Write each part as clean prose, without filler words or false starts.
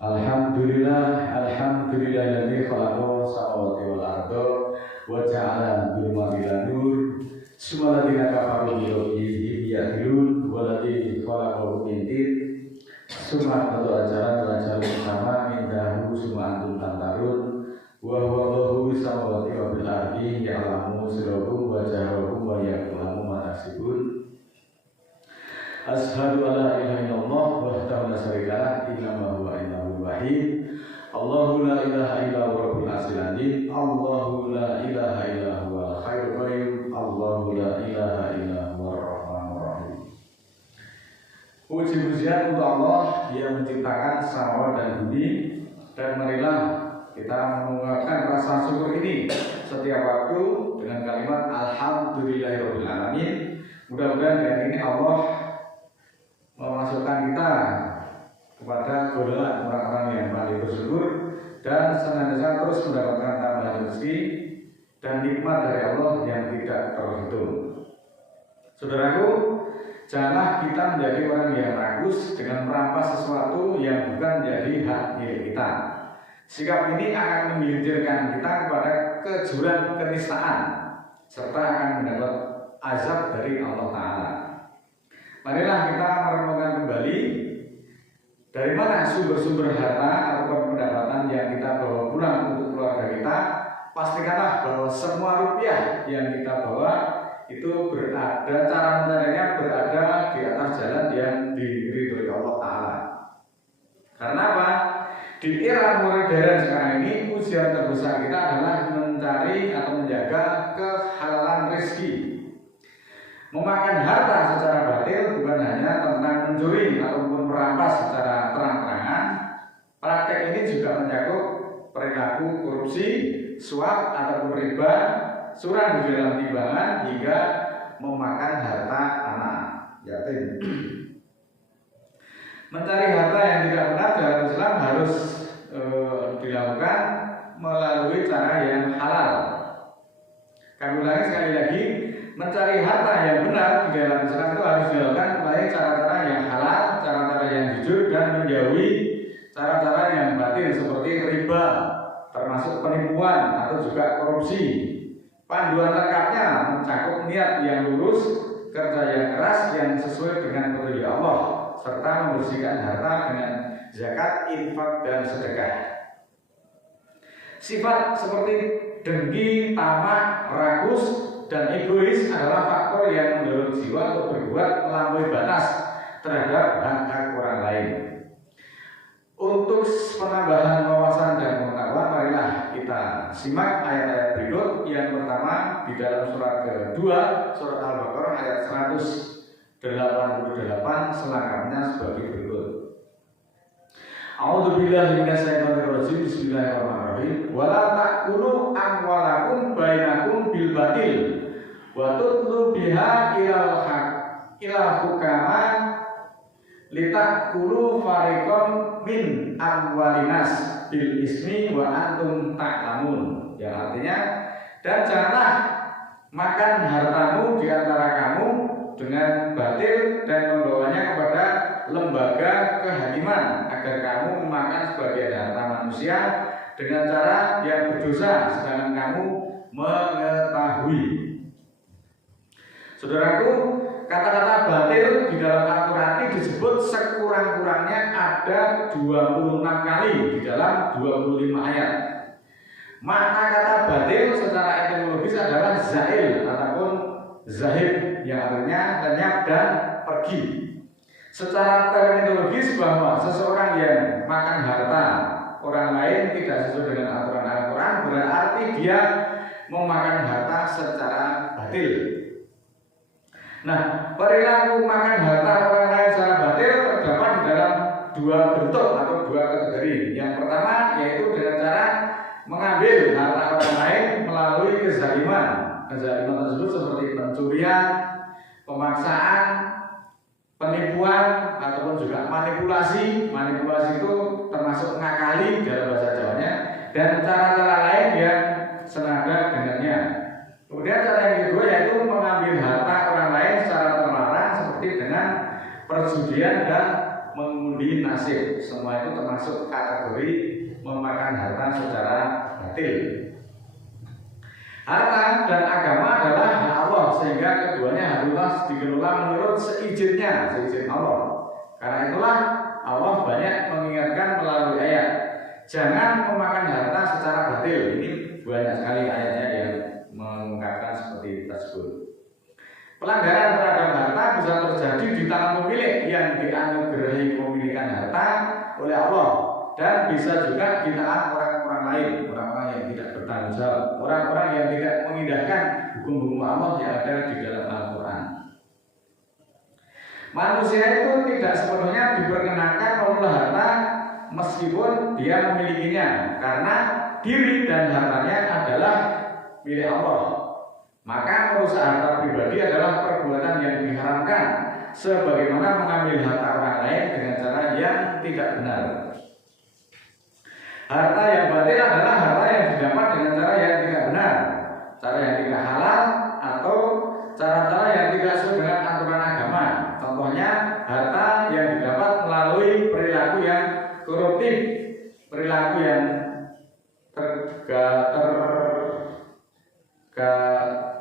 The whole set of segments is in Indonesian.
Alhamdulillahilladzi khalaqa samawati wal arda wa ja'ala dzulumati nur summa alladziina kafaru bi rabbihim ya'dilun waladzi khalaqahum min tin summa qad ajaran wa ajaran sama indahu summa antum tantarun wa huwa Allahu samawati wa bil ardi ya'lamu sirrakum wa jahrakum wa ya'lamu ma taksibun. Asyhadu an la ilaha illallah wahdahu la syarika lahu innahu al-ilahul wahid. Allahu la ilaha illa huwa rabbul arsyil azim. Allahu la ilaha illa huwa al-hayyul qayyum. Allahu la ilaha illa huwa ar-rahmanur rahim. Puji-pujian untuk Allah yang menciptakan samawat dan bumi, dan marilah kita mengucapkan rasa syukur ini setiap waktu dengan kalimat alhamdulillahirabbil alamin. Mudah-mudahan dengan ini Allah memasukkan kita kepada golongan orang-orang yang paling bersyukur dan senantiasa terus mendapatkan tambahan rezeki dan nikmat dari Allah yang tidak terhitung. Saudaraku, janganlah kita menjadi orang yang ragus dengan merampas sesuatu yang bukan menjadi hak milik kita. Sikap ini akan menggelincirkan kita kepada kejuran kenistaan serta akan mendapat azab dari Allah Ta'ala. Marilah kita merenungkan kembali dari mana sumber-sumber harta ataupun pendapatan yang kita bawa pulang untuk keluarga kita. Pastikanlah bahwa semua rupiah yang kita bawa itu berada, cara mencarinya berada di atas jalan yang diridhoi Allah Ta'ala. Karena apa? Di era modern sekarang ini, ujian terbesar kita adalah mencari atau menjaga kehalalan rezeki. Memakan harta secara batil bukan hanya tentang mencuri ataupun merampas secara terang-terangan. Praktek ini juga mencakup perilaku korupsi, suap ataupun riba, curang di dalam timbangan hingga memakan harta anak yatim. Mencari harta yang tidak benar dalam Islam harus dilakukan melalui cara yang halal. Kami ulangi sekali lagi, mencari harta yang benar di dalam Islam itu harus dilakukan melalui cara-cara yang halal, cara-cara yang jujur, dan menjauhi cara-cara yang batil seperti riba, termasuk penipuan atau juga korupsi. Panduan lengkapnya mencakup niat yang lurus, kerja yang keras yang sesuai dengan petunjuk Allah, serta membersihkan harta dengan zakat, infak, dan sedekah. Sifat seperti dengki, tamak, rakus, dan egois adalah faktor yang mendorong jiwa untuk berbuat melampaui batas terhadap hak-hak orang lain. Untuk penambahan wawasan dan pengetahuan, marilah kita simak ayat-ayat berikut. Yang pertama di dalam surat kedua, surat Al-Baqarah ayat 188, selengkapnya sebagai berikut. A'udzubillahi minasyaitonirrajim. Bismillahirrahmanirrahim. Wala ta'kulu amwalakum bainakum bil batil wa tutlu biha ilal hukama litakulu fariqam min amwalinas bil ismi wa antum ta'lamun. Yang artinya, dan janganlah makan hartamu di antara kamu dengan batil dan membawanya kepada lembaga kehakiman agar kamu memakan sebagian harta manusia dengan cara yang berdosa sedangkan kamu mengetahui. Saudaraku, kata-kata batil di dalam Al-Quran ini disebut sekurang-kurangnya ada 26 kali di dalam 25 ayat. Makna kata batil secara etimologis adalah zail ataupun zahid, yang artinya lenyap dan pergi. Secara terminologis bahwa seseorang yang makan harta orang lain tidak sesuai dengan aturan Al-Quran berarti dia memakan harta secara batil. Nah, perilaku makan harta orang lain secara batil terdapat di dalam dua bentuk atau dua kategori. Yang pertama yaitu dengan cara mengambil harta orang lain melalui kezaliman. Kezaliman tersebut seperti pencurian, pemaksaan, penipuan ataupun juga manipulasi. Manipulasi itu termasuk ngakali dalam bahasa Jawanya, dan cara-cara lain yang senada dengannya. Kemudian cara yang kedua yaitu mengambil harta orang lain secara terlarang seperti dengan perjudian dan mengundi nasib. Semua itu termasuk kategori memakan harta secara batil. Harta dan agama adalah hak Allah, sehingga keduanya harus dikelola menurut seizin Allah. Karena itulah Allah banyak mengingatkan melalui ayat, jangan memakan harta secara batil. Ini banyak sekali ayatnya yang mengungkapkan seperti tersebut. Pelanggaran terhadap harta bisa terjadi di tangan pemilik yang dianugerahi kepemilikan harta oleh Allah, dan bisa juga di tangan orang-orang lain, orang-orang yang tidak bertanggung jawab, orang-orang yang tidak mengindahkan hukum-hukum Allah yang ada di dalam Al-Quran. Manusia itu tidak sepenuhnya diperkenankan mengelola harta meskipun dia memilikinya, karena diri dan hartanya adalah milik Allah. Maka merusak harta pribadi adalah perbuatan yang diharamkan, sebagaimana mengambil harta orang lain dengan cara yang tidak benar. Harta yang batil adalah harta yang didapat dengan cara yang tidak benar, cara yang tidak halal, atau cara-cara yang tidak sesuai dengan aturan agama. Contohnya harta yang didapat melalui perilaku yang koruptif, perilaku yang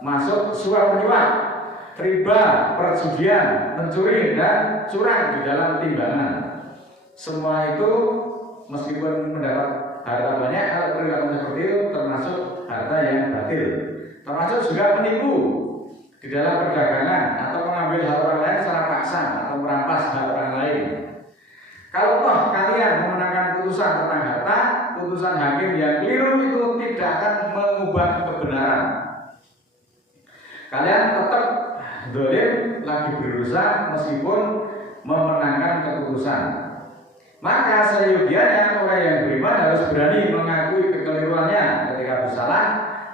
masuk suap menyuap, riba, perjudian, mencuri, dan curang di dalam timbangan. Semua itu meskipun mendapat harta banyak, kalau perilaku seperti itu termasuk harta yang batil. Termasuk juga menipu di dalam perdagangan atau mengambil hak orang lain secara paksa atau merampas hak orang lain. Kalau toh kalian memenangkan putusan tentang harta, putusan hakim yang keliru itu tidak akan mengubah kebenaran. Kalian tetap dolim lagi berusaha meskipun memenangkan keputusan. Maka seyogianya orang yang beriman harus berani mengakui kekeliruannya ketika bersalah,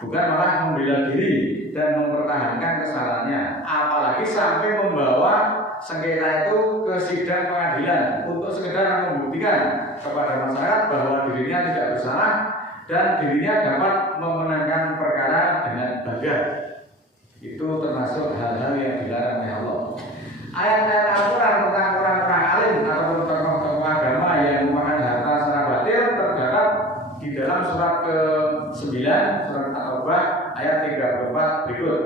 bukan malah membela diri dan mempertahankan kesalahannya, apalagi sampai membawa sengketa itu ke sidang pengadilan untuk sekedar membuktikan kepada masyarakat bahwa dirinya tidak bersalah dan dirinya dapat memenangkan perkara dengan bangga. Itu termasuk hal-hal yang dilarang oleh Allah. Ayat-ayat Al-Quran tentang orang-orang alim ataupun tokoh-tokoh agama yang memakan harta secara batil terdapat di dalam surat ke-9 surat At-Taubah ayat 34 berikut.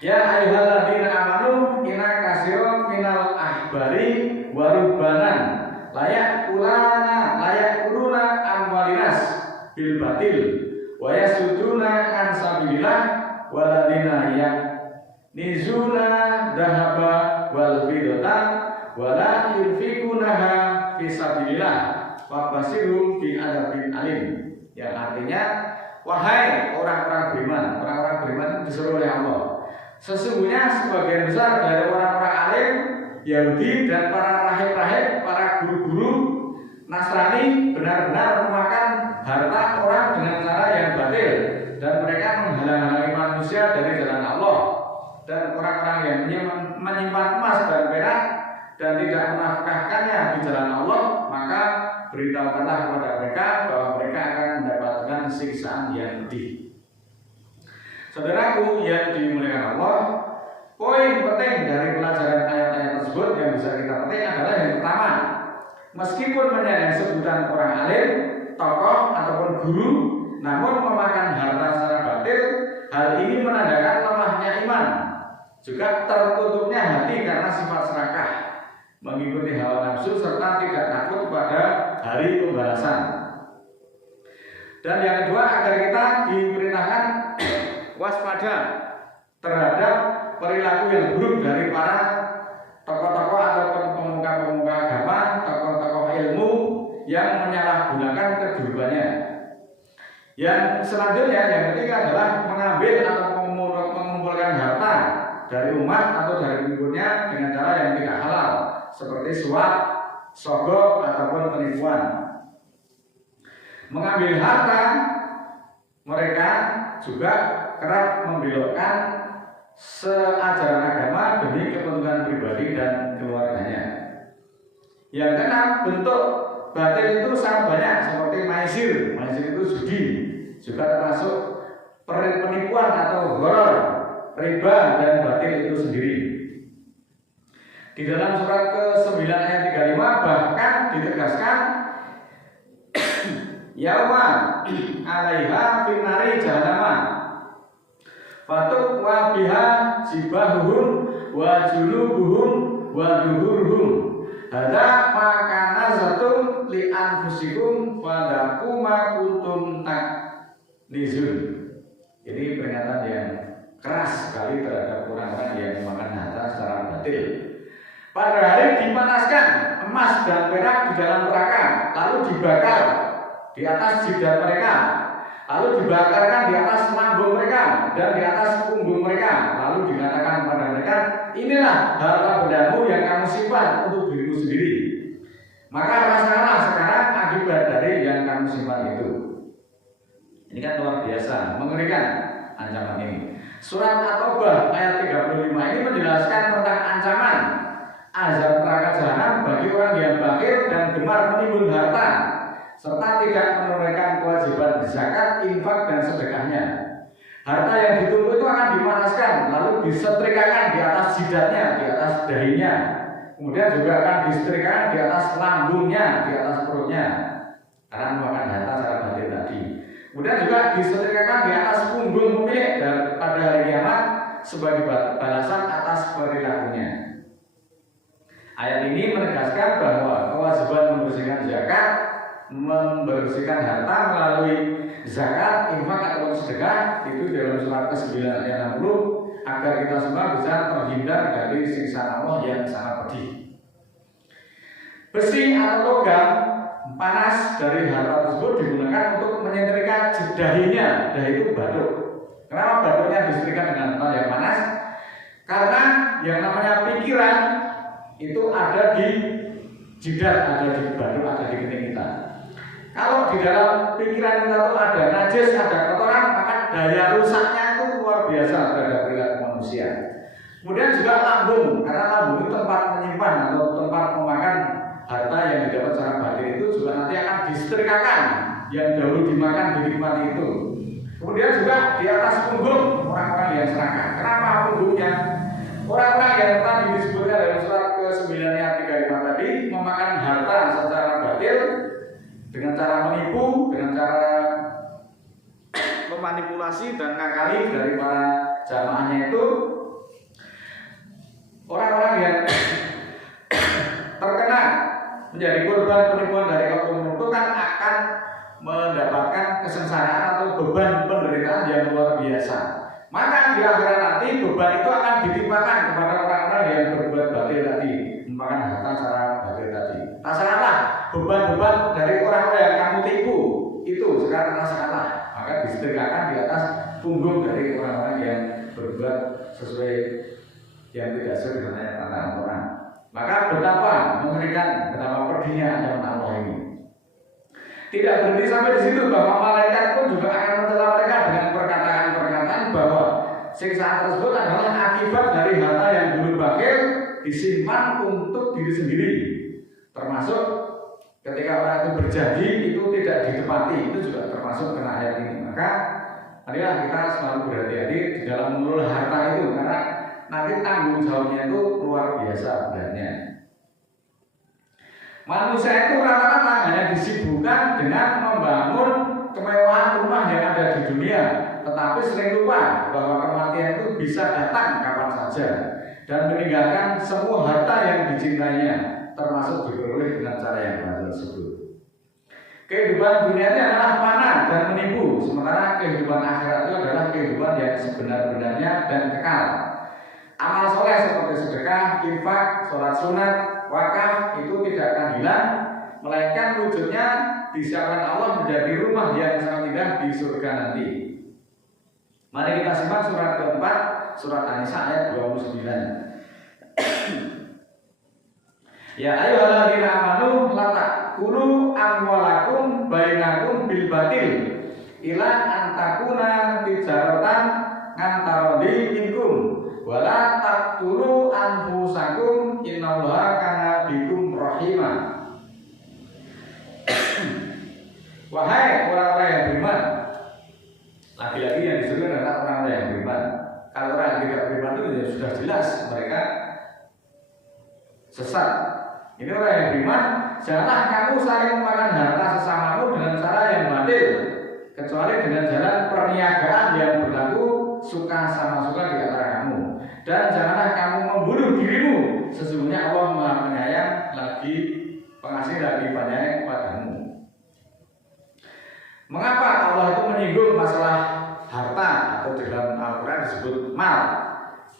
Ya ayyuhalladzina amanu inna katsiran minal ahbari wa rubbanan layak kuluna amwalinas bil batil wa yasuduna an sabilillah waladina nizuna dahaba wal fiddata wala yunfikunaha fi sabilillah wa basirum bi adzabin alim. Yang artinya, wahai orang-orang beriman disuruh oleh Allah, sesungguhnya sebagian besar dari orang-orang alim Yahudi dan para rahib-rahib, para guru-guru Nasrani benar-benar memakan harta orang dengan cara yang batil, dan mereka menghalang-halangi manusia dari jalan Allah. Dan orang-orang yang menyimpan emas dan perak dan tidak menafkahkannya di jalan Allah, maka beritahukanlah kepada mereka bahwa mereka akan mendapatkan siksaan yang pedih. Saudaraku yang dimuliakan Allah, poin penting dari pelajaran ayat-ayat tersebut yang bisa kita petik adalah yang pertama, meskipun menyandang sebutan orang alim, tokoh ataupun guru, namun memakan harta secara batil, hal ini menandakan lemahnya iman, juga tertutupnya hati karena sifat serakah, mengikuti hawa nafsu, serta tidak takut pada hari pembalasan. Dan yang kedua, agar kita diperintahkan waspada terhadap perilaku yang buruk dari para tokoh-tokoh ataupun pemuka-pemuka agama, tokoh-tokoh ilmu yang menyalahgunakan kedudukannya. Yang selanjutnya, yang ketiga adalah mengambil atau mengumpulkan harta dari umat atau dari pengikutnya dengan cara yang tidak halal, seperti suap, sogok ataupun penipuan. Mengambil harta mereka juga kerap membelokkan seajaran agama demi kepentingan pribadi dan keluarganya. Yang keenam, bentuk batil itu sangat banyak, seperti maisir itu judi, juga termasuk penipuan atau horor, riba dan batil itu sendiri. Di Di dalam surat ke-9 ayat 35 bahkan ditegaskan yauma 'alaiha finnari jahannama fatuk wa biha jibahuhum wa junubuhum wa duhuruhum hadza ma kana zatum li anfusikum fadaku ma kuntum taknizun. Ini peringatan yang keras sekali terhadap orang-orang yang memakan harta secara batil. Pada hari dipanaskan emas dan perak di dalam neraka, lalu dibakar di atas jidat mereka, lalu dibakarkan di atas lambung mereka dan di atas punggung mereka, lalu dikatakan kepada mereka, inilah harta bendamu yang kamu simpan untuk dirimu sendiri. Maka rasakanlah sekarang akibat dari yang kamu simpan itu. Ini kan luar biasa, mengerikan ancaman ini. Surat At-Taubah ayat 35 ini menjelaskan tentang ancaman azab neraka jahanam bagi orang yang bakhil dan gemar menimbun harta serta tidak menunaikan kewajiban zakat, infak dan sedekahnya. Harta yang ditumpuk itu akan dipanaskan lalu disetrikakan di atas jidatnya, di atas dahinya. Kemudian juga akan disetrikakan di atas lambungnya, di atas perutnya karena memakan harta secara batil tadi. Kemudian juga disetrikakan di atas punggung pemilik dan pada hari kiamat sebagai balasan atas perilakunya. Ayat ini menegaskan bahwa kewajiban membersihkan zakat, membersihkan harta melalui zakat, infak atau sedekah itu dalam surat ke-9 ayat 60 agar kita semua bisa terhindar dari siksa Allah yang sangat pedih. Besi atau logam panas dari harta tersebut digunakan untuk menyetrika dahinya. Dahi itu batuk. Kenapa batuknya disetrika dengan hal yang panas? Karena yang namanya pikiran itu ada di jidat, ada di batuk, ada di kening kita. Kalau di dalam pikiran kita itu ada najis, ada kotoran, maka daya rusaknya itu luar biasa terhadap perilaku manusia. Kemudian juga lambung, karena lambung itu tempat menyimpan atau tempat memakan harta yang didapat secara batin itu juga nanti akan disetrikakan yang dahulu dimakan dinikmati itu. Kemudian juga di atas punggung orang-orang yang serakah. Kenapa punggungnya? Orang-orang yang tadi disebutkan dalam surat ke-9 ayat 35 tadi memakan harta secara batil dengan cara menipu, dengan cara memanipulasi dan ngakali dari para jamaahnya itu. Orang-orang yang terkena menjadi korban penipuan dari oknum itu kan akan mendapatkan kesengsaraan atau beban penderitaan yang luar biasa. Maka di akhirat nanti beban itu akan ditimpakan kepada orang-orang yang berbuat batil tadi, memakan harta secara batil tadi. Rasakanlah beban-beban dari orang-orang yang kamu tipu itu sekarang rasakanlah. Maka disetrikakan di atas punggung dari orang-orang yang berbuat sesuai yang tidak sesuai dengan ayat Al-Quran. Maka betapa mengerikan, betapa pedihnya ancaman Allah ini. Tidak berhenti sampai di situ, bahwa malaikat pun juga akan mencela mereka dengan perkataan-perkataan bahwa siksaan tersebut adalah akibat dari harta yang dulu bakhil disimpan untuk diri sendiri. Termasuk ketika orang itu berjanji itu tidak ditepati, itu juga termasuk kena ayat ini. Maka marilah kita selalu berhati-hati di dalam mengelola harta itu, karena nanti tanggung jawabnya itu luar biasa beratnya. Manusia itu rata-rata hanya disibukkan dengan membangun kemewahan rumah yang ada di dunia, tetapi sering lupa bahwa kematian itu bisa datang kapan saja dan meninggalkan semua harta yang dicintainya, termasuk diperoleh dengan cara yang batil tersebut. Kehidupan dunia ini adalah panah dan menipu, sementara kehidupan akhirat itu adalah kehidupan yang sebenar-benarnya dan kekal. Amal soleh seperti sedekah, infak, sholat sunat, wakaf itu tidak akan hilang, melainkan wujudnya disiapkan Allah menjadi rumah yang sangat indah di surga nanti. Mari kita simak surat keempat, surat An-Nisa ayat 29. Ya ayyuhalladzina amanu la ta'kulu amwalakum bainakum bil batil ila an takuna tijaratan ngantarodi minkum wala taqtulu anfusakum innallaha kana bikum rahimah. Wahai orang-orang yang beriman, lagi-lagi yang disebut adalah orang-orang yang beriman. Kalau orang yang tidak beriman itu sudah jelas mereka sesat. Ini orang yang beriman, janganlah kamu saling memakan harta sesamamu dengan cara yang batil, kecuali dengan jalan perniagaan yang berlaku suka sama suka di antara kamu. Dan janganlah kamu membunuh dirimu, sesungguhnya Allah Maha Penyayang lagi pengasih lagi banyak padamu. Mengapa Allah itu menyinggung masalah harta atau dalam Al-Quran disebut mal,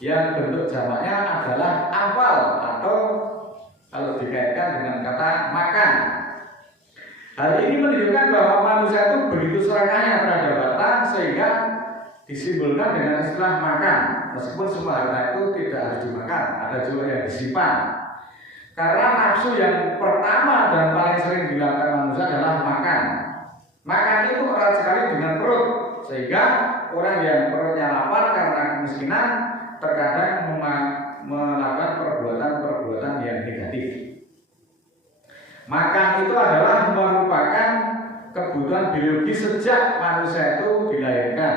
yang bentuk jamaknya adalah amwal atau kalau dikaitkan dengan kata makan. Hal ini menunjukkan bahwa manusia itu begitu serakahnya terhadap harta sehingga disimbolkan dengan istilah makan. Meskipun semua harta itu tidak harus dimakan, ada juga yang disimpan. Karena nafsu yang pertama dan paling sering dilakukan manusia adalah makan. Makan itu erat sekali dengan perut, sehingga orang yang perutnya lapar karena kemiskinan terkadang melakukan perbuatan-perbuatan yang negatif. Makan itu adalah merupakan kebutuhan biologis sejak manusia itu dilahirkan.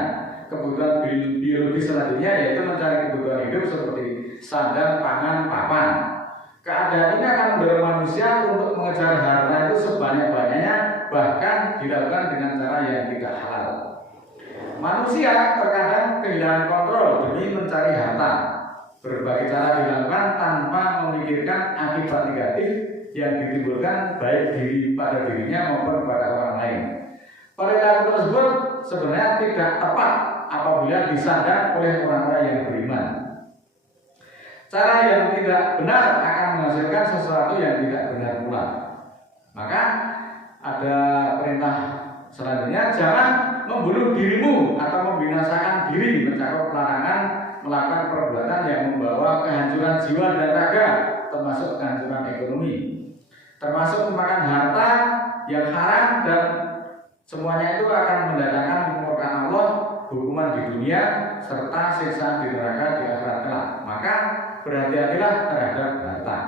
Kebutuhan biologis selanjutnya yaitu mencari kebutuhan hidup seperti sandang, pangan, papan. Keadaan ini akan mendorong manusia untuk mengejar harta itu sebanyak-banyaknya, bahkan dilakukan dengan cara yang tidak halal. Manusia terkadang kehilangan kontrol demi mencari harta. Berbagai cara dilakukan tanpa memikirkan akibat negatif yang ditimbulkan baik pada dirinya maupun pada orang lain. Perilaku tersebut sebenarnya tidak tepat apabila disandang oleh orang-orang yang beriman. Cara yang tidak benar akan menghasilkan sesuatu yang tidak benar pula. Maka ada perintah selanjutnya, jangan membunuh dirimu atau membinasakan diri, mencakup larangan melakukan perbuatan yang membawa kehancuran jiwa dan raga, termasuk kehancuran ekonomi, termasuk memakan harta yang haram, dan semuanya itu akan mendatangkan kemurkaan Allah, hukuman di dunia, serta siksa di neraka di akhirat kelak. Maka berhati-hatilah terhadap harta.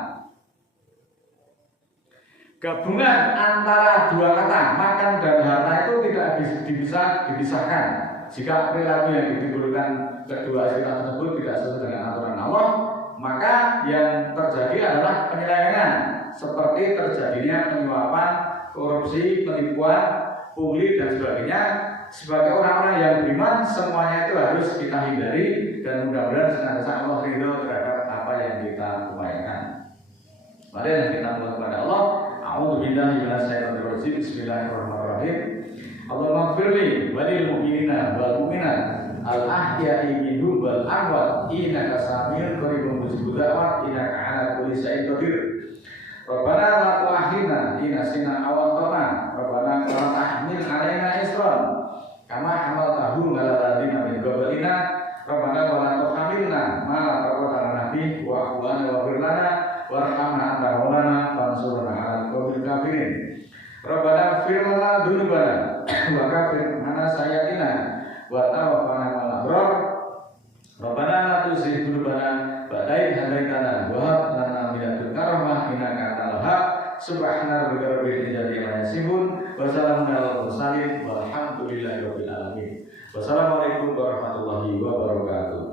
Gabungan antara dua kata makan dan harta itu tidak bisa dipisahkan. Jika perilaku yang ditimbulkan kedua istilah tersebut tidak sesuai dengan aturan Allah, maka yang terjadi adalah penyelewengan, seperti terjadinya penyuapan, korupsi, penipuan, pungli dan sebagainya. Sebagai orang-orang yang beriman, semuanya itu harus kita hindari, dan mudah-mudahan senantiasa Allah ridho terhadap apa yang kita upayakan. Mari kita mohon kepada Allah. A'udzubillahi minasyaitonir rajim. Bismillahirrahmanirrahim. Allahumma ighfirli walil mu'minina wal mu'minat al-ahya'i minhum wal amwat innaka sami'un qaribun mujibud da'wat innaka 'ala kulli syai'in qadir. Rabbana la tu'akhidna in nasina aw akhtana. Rabbana la tahmil 'alaina isran kama hamaltahu 'alal ladzina min qablina. Rabbana wa la tuhamilna ma la taqata lana bihi wa'fu 'anna waghfir lana warhamna anta maulana fansurna 'alal qaumil kafirin. Rabbana ighfir lana dzunubana wa kaffir 'anna sayyi'atina wa tawaffana ma'al abrar. Rabbana la tuzigh qulubana ba'da idh hadaitana wa hab lana min ladunka rahmah innaka antal wahhab. Subhana rabbika rabbil izzati amma yasifun wa salamun alal mursalin walhamdulillahi rabbil alamin. Wassalamualaikum warahmatullahi wabarakatuh.